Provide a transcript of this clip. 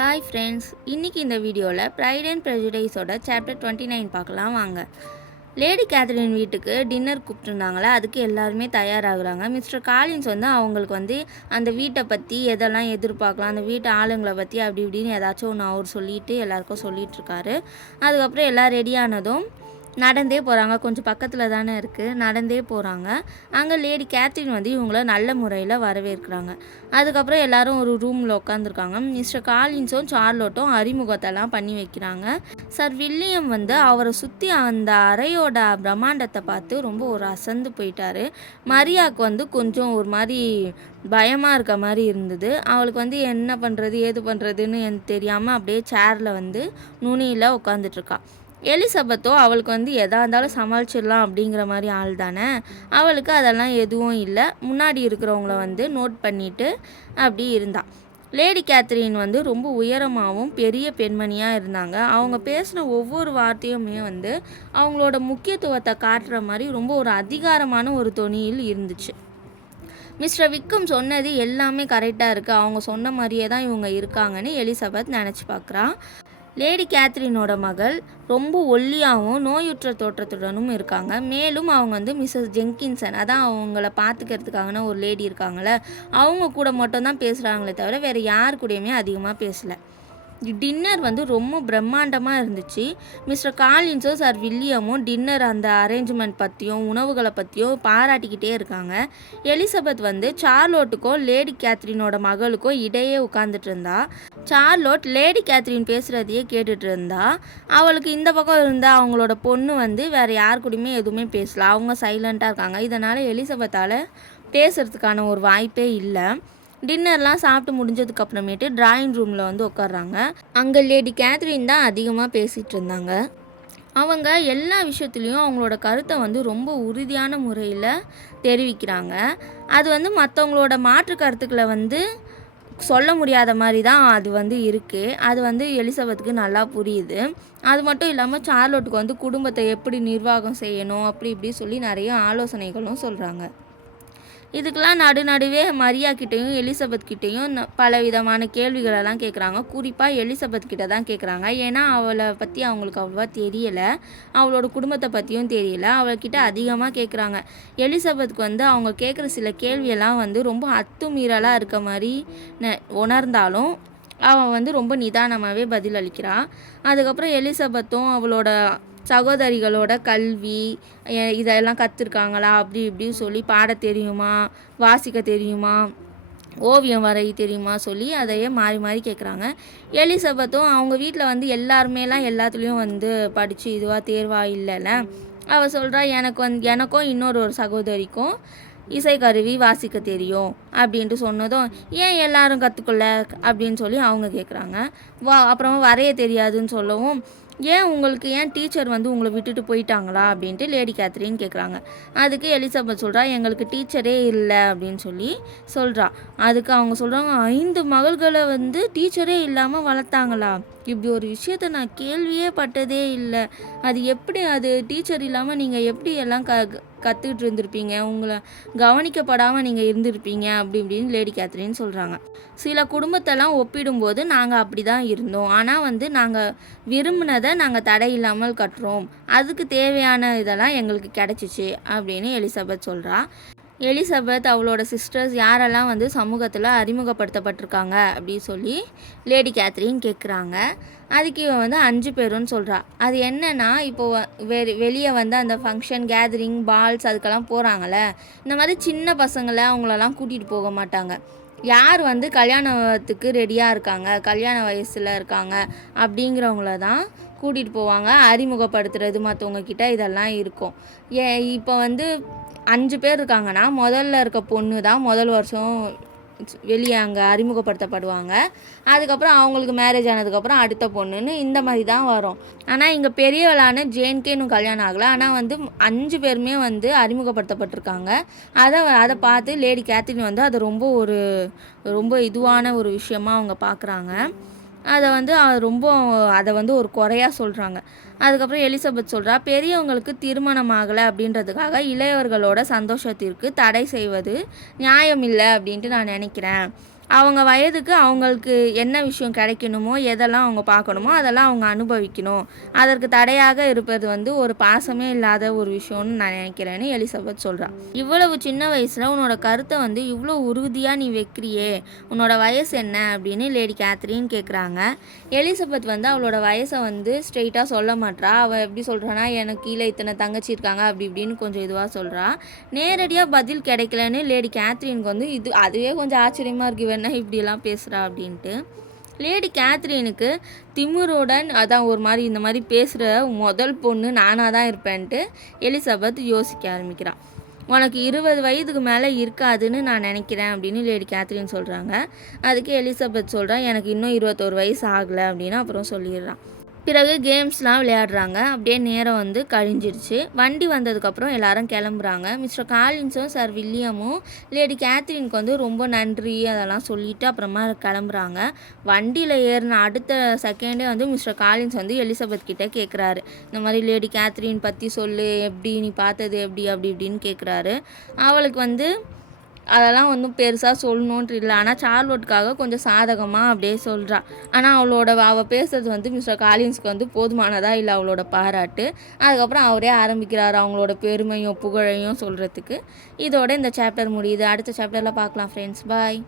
Hi friends, இன்றைக்கி இந்த வீடியோவில் ப்ரைட் அண்ட் ப்ரெஜுடைஸோட சாப்டர் 29 பார்க்கலாம் வாங்க. லேடி கேத்ரின் வீட்டுக்கு டின்னர் கூப்பிட்டுருந்தாங்களே, அதுக்கு எல்லாருமே தயாராகிறாங்க. மிஸ்டர் காலின்ஸ் அவங்களுக்கு அந்த வீட்டை பற்றி எதெல்லாம் எதிர்பார்க்கலாம், அந்த வீட்டு ஆளுங்களை பற்றி அப்படி இப்படின்னு ஏதாச்சும் ஒன்று அவர் சொல்லிவிட்டு எல்லாருக்கும் சொல்லிகிட்ருக்காரு. அதுக்கப்புறம் எல்லாம் ரெடியானதும் நடந்தே போகிறாங்க. கொஞ்சம் பக்கத்தில் தானே இருக்குது, நடந்தே போகிறாங்க. அங்கே லேடி கேத்ரின் இவங்கள நல்ல முறையில் வரவேற்கிறாங்க. அதுக்கப்புறம் எல்லோரும் ஒரு ரூமில் உட்காந்துருக்காங்க. மிஸ்டர் காலின்ஸும் சார்லோட்டும் அறிமுகத்தெல்லாம் பண்ணி வைக்கிறாங்க. சார் வில்லியம் அவரை சுற்றி அந்த அறையோட பிரம்மாண்டத்தை பார்த்து ரொம்ப ஒரு அசந்து போயிட்டார். மரியாவுக்கு கொஞ்சம் ஒரு மாதிரி பயமாக இருக்க மாதிரி இருந்தது. அவளுக்கு என்ன பண்ணுறது ஏது பண்ணுறதுன்னு எனக்கு தெரியாமல் அப்படியே சேரில் நுனியில் உட்காந்துட்ருக்கா. எலிசபெத்தோ அவளுக்கு எதாக இருந்தாலும் சமாளிச்சிடலாம் அப்படிங்கிற மாதிரி ஆள் தானே. அவளுக்கு அதெல்லாம் எதுவும் இல்லை. முன்னாடி இருக்கிறவங்கள நோட் பண்ணிவிட்டு அப்படி இருந்தாள். லேடி கேத்ரின் ரொம்ப உயரமாகவும் பெரிய பெண்மணியாக இருந்தாங்க. அவங்க பேசின ஒவ்வொரு வார்த்தையுமே அவங்களோட முக்கியத்துவத்தை காட்டுற மாதிரி ரொம்ப ஒரு அதிகாரமான ஒரு தொனியில் இருந்துச்சு. மிஸ்டர் விக்கம் சொன்னது எல்லாமே கரெக்டாக இருக்குது, அவங்க சொன்ன மாதிரியே தான் இவங்க இருக்காங்கன்னு எலிசபெத் நினச்சி பார்க்குறா. லேடி கேத்ரினோட மகள் ரொம்ப ஒல்லியாகவும் நோயுற்ற தோற்றத்துடனும் இருக்காங்க. மேலும் அவங்க மிஸ்ஸஸ் ஜெங்கின்சன், அதான் அவங்கள பார்த்துக்கிறதுக்காகன ஒரு லேடி இருக்காங்களே, அவங்க கூட மட்டும்தான் பேசுகிறாங்களே தவிர வேறு யார் கூடயுமே அதிகமாக பேசலை. டின்னர் ரொம்ப பிரம்மாண்டமாக இருந்துச்சு. மிஸ்டர் காலின்ஸோ சார் வில்லியமும் டின்னர் அந்த அரேஞ்ச்மெண்ட் பற்றியும் உணவுகளை பற்றியும் பாராட்டிக்கிட்டே இருக்காங்க. எலிசபெத் சார்லோட்டுக்கோ லேடி கேத்ரினோட மகளுக்கோ இடையே உட்காந்துட்டு இருந்தா. சார்லோட் லேடி கேத்ரின் பேசுகிறதையே கேட்டுட்டு இருந்தா. அவளுக்கு இந்த பக்கம் இருந்தால் அவங்களோட பொண்ணு வேறு யார் கூடயுமே எதுவுமே பேசல. அவங்க சைலண்ட்டாக இருக்காங்க. இதனால் எலிசபெத்தால் பேசுகிறதுக்கான ஒரு வாய்ப்பே இல்லை. டின்னர்லாம் சாப்பிட்டு முடிஞ்சதுக்கப்புறமேட்டு ட்ராயிங் ரூமில் உட்காடுறாங்க. அங்கே லேடி கேத்ரின் தான் அதிகமாக பேசிகிட்டு இருந்தாங்க. அவங்க எல்லா விஷயத்துலேயும் அவங்களோட கருத்தை ரொம்ப உறுதியான முறையில் தெரிவிக்கிறாங்க. அது மற்றவங்களோட மாற்று கருத்துக்களை சொல்ல முடியாத மாதிரி தான் அது இருக்குது. அது எலிசபெத்துக்கு நல்லா புரியுது. அது மட்டும் இல்லாமல் சார்லோட்டுக்கு குடும்பத்தை எப்படி நிர்வாகம் செய்யணும் அப்படி இப்படி சொல்லி நிறைய ஆலோசனைகளும் சொல்கிறாங்க. இதுக்கெல்லாம் நடுவே மரியா கிட்டேயும் எலிசபெத் கிட்டேயும் பல விதமான கேள்விகளெல்லாம் கேட்குறாங்க. குறிப்பாக எலிசபெத் கிட்ட தான் கேட்குறாங்க. ஏன்னா அவளை பற்றி அவங்களுக்கு அவ்வளோவா தெரியலை, அவளோட குடும்பத்தை பற்றியும் தெரியலை. அவள்கிட்ட அதிகமாக கேட்குறாங்க. எலிசபெத்துக்கு அவங்க கேட்குற சில கேள்வியெல்லாம் ரொம்ப அத்துமீறலாக இருக்க மாதிரி உணர்ந்தாலும் அவன் ரொம்ப நிதானமாகவே பதில் அளிக்கிறான். அதுக்கப்புறம் எலிசபெத்தும் அவளோட சகோதரிகளோட கல்வி இதெல்லாம் கற்றுருக்காங்களா அப்படி இப்படின்னு சொல்லி பாட தெரியுமா, வாசிக்க தெரியுமா, ஓவியம் வரைய தெரியுமா சொல்லி அதையே மாறி மாறி கேட்குறாங்க. எலிசபெத்தும் அவங்க வீட்டில் எல்லாருமேலாம் எல்லாத்துலேயும் படித்து இதுவாக தேர்வாக இல்லைல்ல. அவள் சொல்கிறா, எனக்கும் இன்னொரு சகோதரிக்கும் இசைக்கருவி வாசிக்க தெரியும் அப்படின்ட்டு சொன்னதும், ஏன் எல்லாரும் கற்றுக்கொள்ள அப்படின்னு சொல்லி அவங்க கேட்குறாங்க. அப்புறமா வரைய தெரியாதுன்னு சொல்லவும், ஏன் டீச்சர் உங்களை விட்டுட்டு போயிட்டாங்களா அப்படின்ட்டு லேடி கேத்ரின் கேட்குறாங்க. அதுக்கு எலிசபெத் சொல்கிறா, எங்களுக்கு டீச்சரே இல்லை அப்படின்னு சொல்லி சொல்கிறா. அதுக்கு அவங்க சொல்கிறாங்க, 5 மகள்களை டீச்சரே இல்லாமல் வளர்த்தாங்களா? இப்படி ஒரு விஷயத்த நான் கேள்வியே பட்டதே இல்லை. அது எப்படி, அது டீச்சர் இல்லாமல் நீங்கள் எப்படி எல்லாம் கற்றுக்கிட்டு இருந்திருப்பீங்க, உங்களை கவனிக்கப்படாமல் நீங்கள் இருந்திருப்பீங்க அப்படி இப்படின்னு லேடி கேத்ரின் சொல்கிறாங்க. சில குடும்பத்தெல்லாம் ஒப்பிடும்போது நாங்கள் அப்படி தான் இருந்தோம். ஆனால் நாங்கள் விரும்பினதை நாங்கள் தடை இல்லாமல் கட்டுறோம். அதுக்கு தேவையான இதெல்லாம் எங்களுக்கு கிடச்சிச்சு அப்படின்னு எலிசபெத் சொல்கிறா. எலிசபெத் அவளோட சிஸ்டர்ஸ் யாரெல்லாம் சமூகத்தில் அறிமுகப்படுத்தப்பட்டிருக்காங்க அப்படின்னு சொல்லி லேடி கேத்ரின் கேட்குறாங்க. அதுக்கு இவன் 5 பேருன்னு சொல்கிறா. அது என்னென்னா, இப்போது வெளியே அந்த ஃபங்க்ஷன் கேதரிங் பால்ஸ் அதுக்கெல்லாம் போகிறாங்களே, இந்த மாதிரி சின்ன பசங்களை அவங்களெல்லாம் கூட்டிகிட்டு போக மாட்டாங்க. யார் கல்யாணத்துக்கு ரெடியாக இருக்காங்க, கல்யாண வயசில் இருக்காங்க அப்படிங்கிறவங்கள தான் கூட்டிகிட்டு போவாங்க. அறிமுகப்படுத்துறது மற்றவங்கக்கிட்ட இதெல்லாம் இருக்கும். இப்போ 5 பேர் இருக்காங்கன்னா முதல்ல இருக்க பொண்ணு தான் முதல் வருஷம் வெளியே அங்கே அறிமுகப்படுத்தப்படுவாங்க. அதுக்கப்புறம் அவங்களுக்கு மேரேஜ் ஆனதுக்கப்புறம் அடுத்த பொண்ணுன்னு இந்த மாதிரி தான் வரும். ஆனால் இங்கே பெரியவளான ஜேன்கே இன்னும் கல்யாணம் ஆகலை. ஆனால் 5 பேருமே அறிமுகப்படுத்தப்பட்டிருக்காங்க. அதை பார்த்து லேடி கேத்ரின் அது ரொம்ப இதுவான ஒரு விஷயமாக அவங்க பார்க்குறாங்க. அதை ஒரு குறையாக சொல்கிறாங்க. அதுக்கப்புறம் எலிசபெத் சொல்கிறா, பெரியவங்களுக்கு திருமணம் ஆகலை அப்படின்றதுக்காக இளையவர்களோட சந்தோஷத்திற்கு தடை செய்வது நியாயம் இல்லை அப்படின்ட்டு நான் நினைக்கிறேன். அவங்க வயதுக்கு அவங்களுக்கு என்ன விஷயம் கிடைக்கணுமோ, எதெல்லாம் அவங்க பார்க்கணுமோ அதெல்லாம் அவங்க அனுபவிக்கணும். அதற்கு தடையாக இருப்பது வந்து ஒரு பாசமே இல்லாத ஒரு விஷயம்னு நான் நினைக்கிறேன்னு எலிசபெத் சொல்கிறா. இவ்வளவு சின்ன வயசில் உன்னோட கருத்தை வந்து இவ்வளோ உறுதியாக நீ வைக்கிறியே, உன்னோட வயசு என்ன அப்படின்னு லேடி கேத்ரின் கேட்குறாங்க. எலிசபெத் வந்து அவளோட வயசை வந்து ஸ்ட்ரெயிட்டாக சொல்ல மாட்றா. அவள் எப்படி சொல்கிறான்னா, எனக்கு கீழே இத்தனை தங்கச்சி இருக்காங்க அப்படி இப்படின்னு கொஞ்சம் இதுவாக சொல்கிறா. நேரடியாக பதில் கிடைக்கலன்னு லேடி கேத்ரினுக்கு வந்து அதுவே கொஞ்சம் ஆச்சரியமாக இருக்குது, என்ன இப்படியெல்லாம் பேசுகிறா அப்படின்ட்டு. லேடி கேத்ரினுக்கு திமிருடன் அதான் ஒரு மாதிரி இந்த மாதிரி பேசுகிற முதல் பொண்ணு நானாக தான் இருப்பேன்ட்டு எலிசபெத் யோசிக்க ஆரம்பிக்கிறான். உனக்கு 20 வயதுக்கு மேலே இருக்காதுன்னு நான் நினைக்கிறேன் அப்படின்னு லேடி கேத்ரின் சொல்கிறாங்க. அதுக்கு எலிசபெத் சொல்கிறான், எனக்கு இன்னும் 21 வயசு ஆகலை அப்படின்னு அப்புறம் சொல்லிடுறான். பிறகு கேம்ஸ்லாம் விளையாடுறாங்க. அப்படியே நேரம் வந்து கழிஞ்சிடுச்சு. வண்டி வந்ததுக்கப்புறம் எல்லாரும் கிளம்புறாங்க. மிஸ்டர் காலின்ஸும் சார் வில்லியமும் லேடி கேத்ரினுக்கு வந்து ரொம்ப நன்றி அதெல்லாம் சொல்லிவிட்டு அப்புறமா கிளம்புறாங்க. வண்டியில் ஏறின அடுத்த செகண்டே வந்து மிஸ்டர் காலின்ஸ் வந்து எலிசபெத் கிட்டே கேட்குறாரு, இந்த மாதிரி லேடி கேத்ரின் பற்றி சொல்லு, எப்படி நீ பார்த்தது எப்படி அப்படி இப்படின்னு கேட்குறாரு. அவளுக்கு வந்து அதெல்லாம் ஒன்றும் பெருசாக சொல்லணுன்ட்டு இல்லை, ஆனால் சார்லோட்டுக்காக கொஞ்சம் சாதகமாக அப்படியே சொல்கிறா. ஆனால் அவள் பேசுகிறது வந்து மிஸ்டர் காலின்ஸ்க்கு வந்து போதுமானதாக இல்லை அவளோட பாராட்டு. அதுக்கப்புறம் அவரே ஆரம்பிக்கிறார் அவங்களோட பெருமையும் புகழையும் சொல்கிறதுக்கு. இதோட இந்த சாப்டர் முடியுது. அடுத்த சாப்டரில் பார்க்கலாம் ஃப்ரெண்ட்ஸ். பாய்.